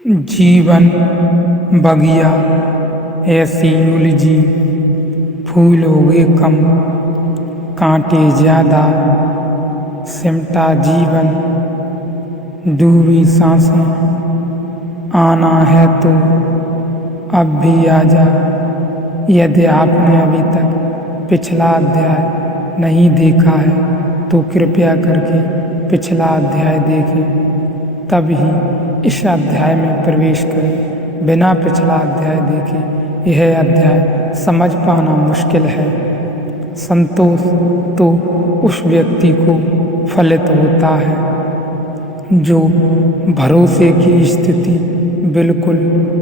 जीवन बगिया ऐसी उलझी, फूल उगे कम, कांटे ज़्यादा, सिमटा जीवन, डूबी सांसें। आना है तो अब भी आजा। यदि आपने अभी तक पिछला अध्याय नहीं देखा है तो कृपया करके पिछला अध्याय देखें, तब ही इस अध्याय में प्रवेश करें। बिना पिछला अध्याय देखे यह अध्याय समझ पाना मुश्किल है। संतोष तो उस व्यक्ति को फलित होता है जो भरोसे की स्थिति बिल्कुल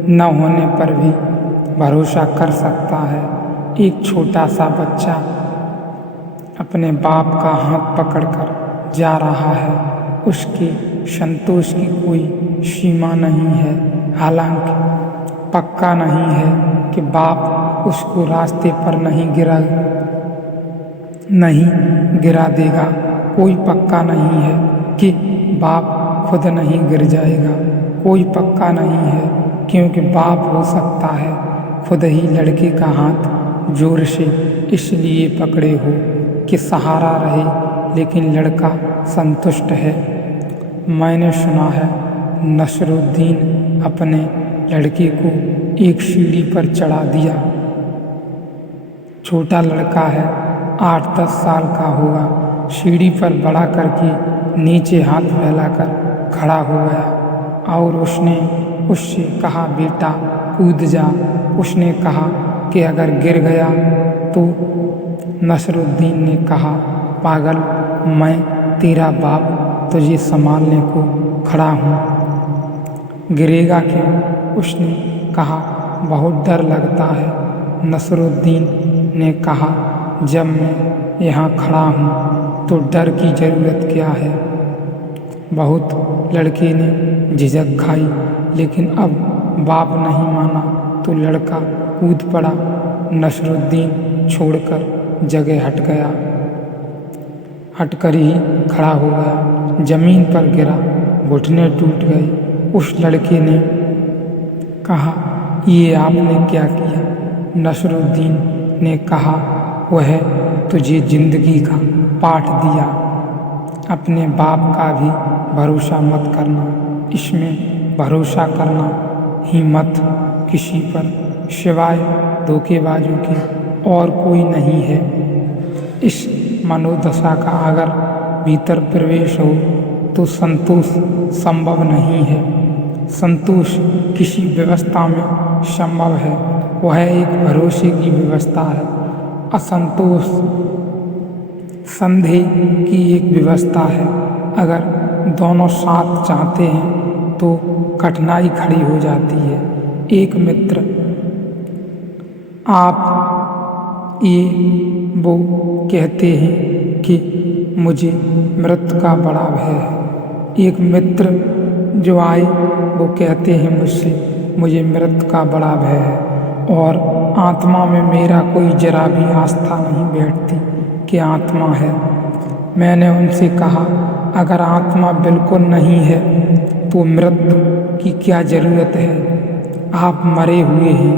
न होने पर भी भरोसा कर सकता है। एक छोटा सा बच्चा अपने बाप का हाथ पकड़कर जा रहा है। उसके संतोष की कोई सीमा नहीं है। हालांकि पक्का नहीं है कि बाप उसको रास्ते पर नहीं गिरा देगा। कोई पक्का नहीं है कि बाप खुद नहीं गिर जाएगा। कोई पक्का नहीं है क्योंकि बाप हो सकता है खुद ही लड़के का हाथ जोर से इसलिए पकड़े हो कि सहारा रहे, लेकिन लड़का संतुष्ट है। मैंने सुना है नसरुद्दीन अपने लड़के को एक सीढ़ी पर चढ़ा दिया। छोटा लड़का है, 8-10 साल का होगा। सीढ़ी पर बढ़ा करके नीचे हाथ फैलाकर खड़ा हो गया और उसने उससे कहा, बेटा कूद जा। उसने कहा कि अगर गिर गया तो? नसरुद्दीन ने कहा, पागल, मैं तेरा बाप तुझे संभालने को खड़ा हूँ, गिरेगा क्यों? उसने कहा, बहुत डर लगता है। नसरुद्दीन ने कहा, जब मैं यहाँ खड़ा हूँ तो डर की ज़रूरत क्या है? बहुत लड़के ने झिझक खाई, लेकिन अब बाप नहीं माना तो लड़का कूद पड़ा। नसरुद्दीन छोड़कर जगह हटकर ही खड़ा हो गया। जमीन पर गिरा, घुटने टूट गए। उस लड़के ने कहा, ये आपने क्या किया? नसरुद्दीन ने कहा, वह तुझे जिंदगी का पाठ दिया। अपने बाप का भी भरोसा मत करना। इसमें भरोसा करना ही मत किसी पर सिवाय धोखेबाजों के और कोई नहीं है। इस मनोदशा का अगर भीतर प्रवेश हो तो संतोष संभव नहीं है। संतोष किसी व्यवस्था में संभव है, वह एक भरोसे की व्यवस्था है। असंतोष संदेह की एक व्यवस्था है। अगर दोनों साथ चाहते हैं तो कठिनाई खड़ी हो जाती है। एक मित्र, आप ये वो कहते हैं कि मुझे मृत्यु का बड़ा भय है। एक मित्र जो आए वो कहते हैं मुझसे, मुझे मृत्यु का बड़ा भय है, और आत्मा में मेरा कोई जरा भी आस्था नहीं बैठती कि आत्मा है। मैंने उनसे कहा, अगर आत्मा बिल्कुल नहीं है तो मृत्यु की क्या ज़रूरत है? आप मरे हुए हैं,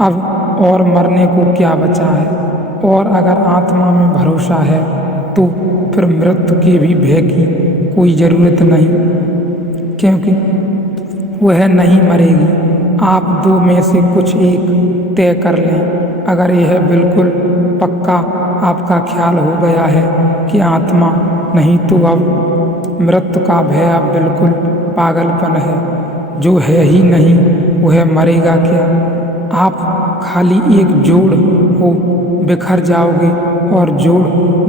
अब और मरने को क्या बचा है? और अगर आत्मा में भरोसा है तो फिर मृत्यु के भी भय की कोई ज़रूरत नहीं, क्योंकि वह नहीं मरेगी। आप दो में से कुछ एक तय कर लें। अगर यह बिल्कुल पक्का आपका ख्याल हो गया है कि आत्मा नहीं, तो अब मृत्यु का भय अब बिल्कुल पागलपन है। जो है ही नहीं वह मरेगा क्या? आप खाली एक जोड़ हो बिखर जाओगे, और जोड़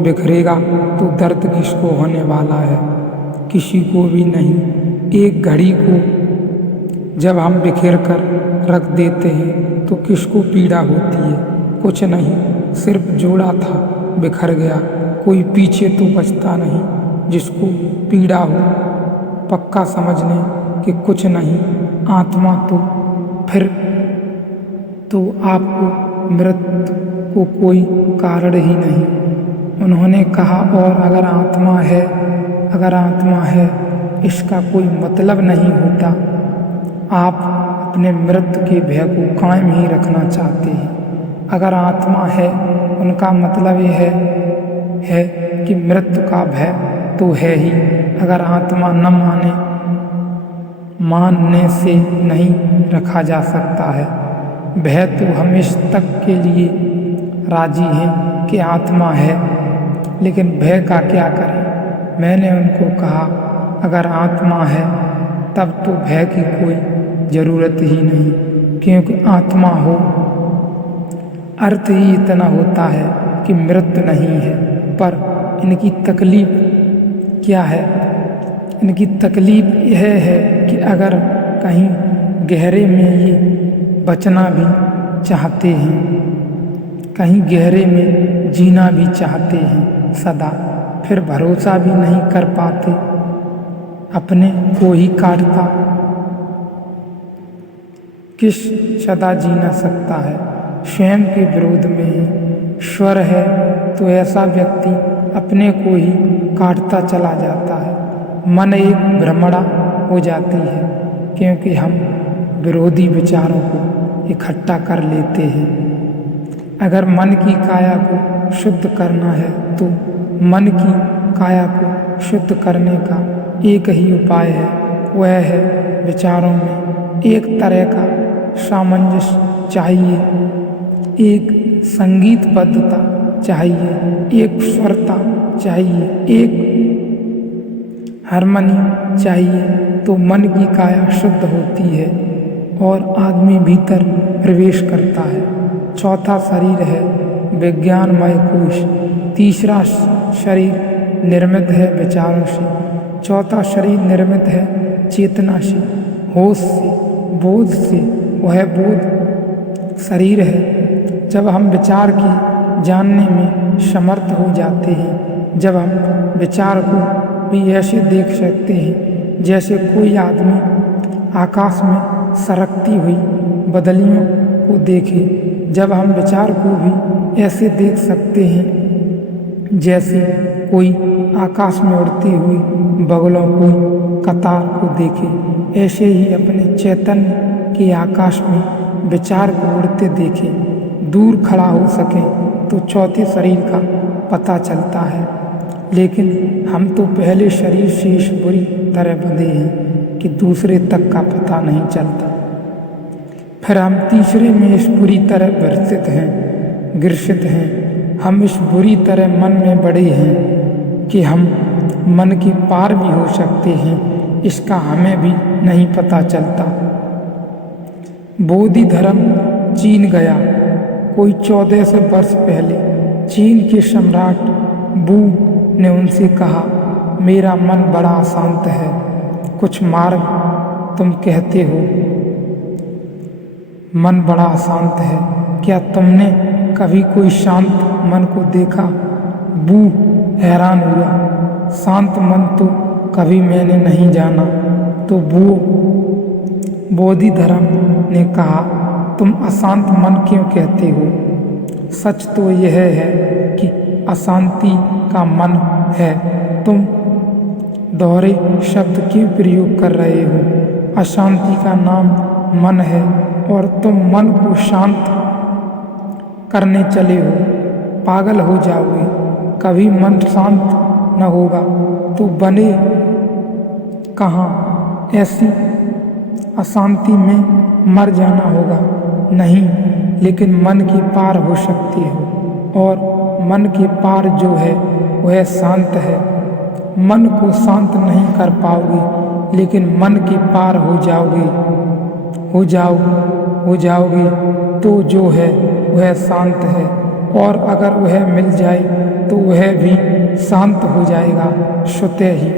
बिखरेगा तो दर्द किसको होने वाला है? किसी को भी नहीं। एक घड़ी को जब हम बिखेर कर रख देते हैं तो किसको पीड़ा होती है? कुछ नहीं, सिर्फ जोड़ा था, बिखर गया। कोई पीछे तो बचता नहीं जिसको पीड़ा हो। पक्का समझ लें कि कुछ नहीं। आत्मा तो फिर तो आपको मृत्यु को कोई कारण ही नहीं। उन्होंने कहा, और अगर आत्मा है इसका कोई मतलब नहीं होता आप अपने मृत्यु के भय को कायम ही रखना चाहते हैं। अगर आत्मा है, उनका मतलब यह है कि मृत्यु का भय तो है ही। अगर आत्मा न मानने से नहीं रखा जा सकता है। भय तो हमेशा तक के लिए राजी है कि आत्मा है, लेकिन भय का क्या करें। मैंने उनको कहा, अगर आत्मा है तब तो भय की कोई ज़रूरत ही नहीं, क्योंकि आत्मा हो अर्थ ही इतना होता है कि मृत्यु नहीं है। पर इनकी तकलीफ क्या है? इनकी तकलीफ यह है कि अगर कहीं गहरे में ये बचना भी चाहते हैं, कहीं गहरे में जीना भी चाहते हैं सदा, फिर भरोसा भी नहीं कर पाते, अपने को ही काटता किस सदा जी न सकता है। स्वयं के विरोध में ही स्वर है तो ऐसा व्यक्ति अपने को ही काटता चला जाता है। मन एक भ्रमणा हो जाती है, क्योंकि हम विरोधी विचारों को इकट्ठा कर लेते हैं। अगर मन की काया को शुद्ध करना है तो मन की काया को शुद्ध करने का एक ही उपाय है, वह है विचारों में एक तरह का सामंजस्य चाहिए, एक संगीतबद्धता चाहिए, एक स्वरता चाहिए, एक हार्मनी चाहिए, तो मन की काया शुद्ध होती है और आदमी भीतर प्रवेश करता है। चौथा शरीर है विज्ञानमय कोश, तीसरा शरीर निर्मित है विचारों से, चौथा शरीर निर्मित है चेतना से, होश से, बोध से। वह बोध शरीर है। जब हम विचार की जानने में समर्थ हो जाते हैं, जब हम विचार को भी ऐसे देख सकते हैं जैसे कोई आदमी आकाश में सरकती हुई बदलियों को देखे, जब हम विचार को भी ऐसे देख सकते हैं जैसे कोई आकाश में उड़ती हुई बगुलों को कतार को देखे, ऐसे ही अपने चैतन्य के आकाश में विचार को उड़ते देखे, दूर खड़ा हो सके तो चौथे शरीर का पता चलता है। लेकिन हम तो पहले शरीर से इस बुरी तरह बंधे हैं कि दूसरे तक का पता नहीं चलता। फिर हम तीसरे में इस बुरी तरह ग्रसित हैं। हम इस बुरी तरह मन में बड़े हैं कि हम मन के पार भी हो सकते हैं, इसका हमें भी नहीं पता चलता। बोधि धर्म चीन गया कोई 1400 वर्ष पहले। चीन के सम्राट बू ने उनसे कहा, मेरा मन बड़ा अशांत है, कुछ मार्ग तुम कहते हो। मन बड़ा अशांत है, क्या तुमने कभी कोई शांत मन को देखा? बू हैरान हुआ, शांत मन तो कभी मैंने नहीं जाना। तो बोधि धर्म ने कहा, तुम अशांत मन क्यों कहते हो? सच तो यह है कि अशांति का मन है, तुम दोहरे शब्द क्यों प्रयोग कर रहे हो? अशांति का नाम मन है और तुम मन को शांत करने चले हो, पागल हो जाओगे। कभी मन शांत न होगा तो बने कहाँ? ऐसी अशांति में मर जाना होगा। नहीं, लेकिन मन के पार हो सकती हो, और मन के पार जो है वह शांत है। मन को शांत नहीं कर पाओगे, लेकिन मन के पार हो जाओगे तो जो है वह शांत है, और अगर वह मिल जाए तो वह भी शांत हो जाएगा स्वतः ही।